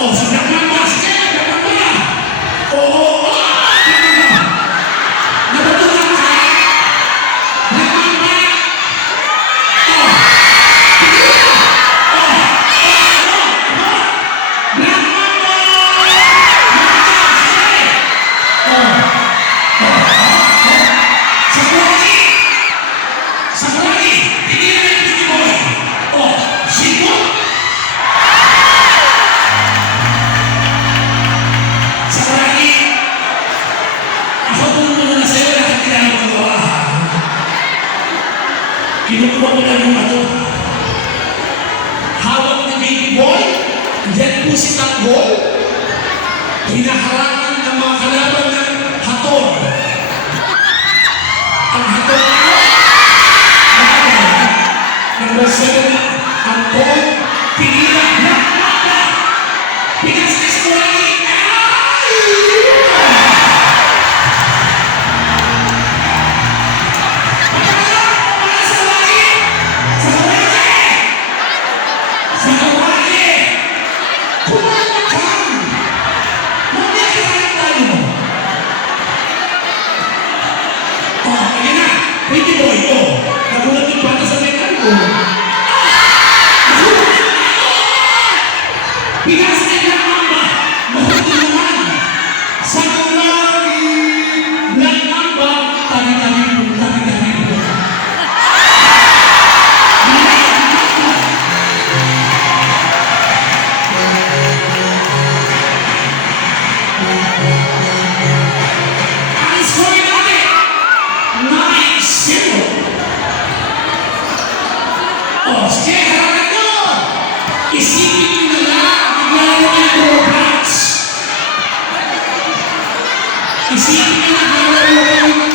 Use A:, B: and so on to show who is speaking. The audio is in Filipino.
A: of my watch. Kinukuha ko lang yung ano. Hawak ni baby boy, yan po si Tanggol. Hinaharangan ang mga kalaban Sino? O, oh, sige, harapin nyo! Isipin nyo na lang ang meron ng robots. Isipin nyo na meron ng robots.